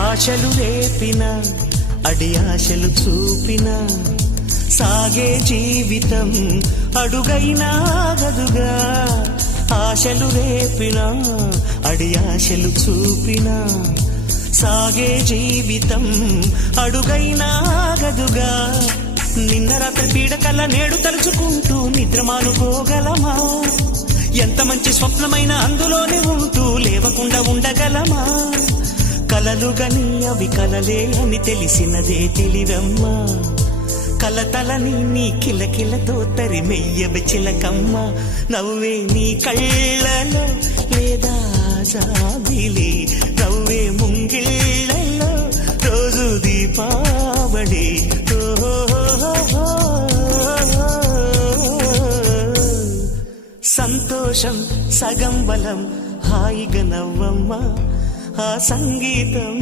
ఆశలు రేపిన అడి ఆశలు చూపిన సాగే జీవితం అడుగైనా ఆగదుగా. ఆశలు రేపిన అడి ఆశలు చూపిన సాగే జీవితం అడుగైనా ఆగదుగా. నిన్న రాత్రి పీడకల నేడు తలుచుకుంటూ నిద్రమానుకోగలమా? ఎంత మంచి స్వప్నమైన అందులోనే ఉంటూ లేవకుండా ఉండగలమా? కలలుగని అవి కలలే అని తెలిసినదే తెలివమ్మా. కలతలని నీ కిలకిలతో తరిమెయ్యవి చిలకమ్మ. నవ్వే నీ కళ్ళలో లేదా జాబిలి, నవ్వే ముంగిళ్ళలో రోజు దీపావళి. సంతోషం సగం బలం, హాయిగా నవ్వమ్మ ఆ సంగీతం.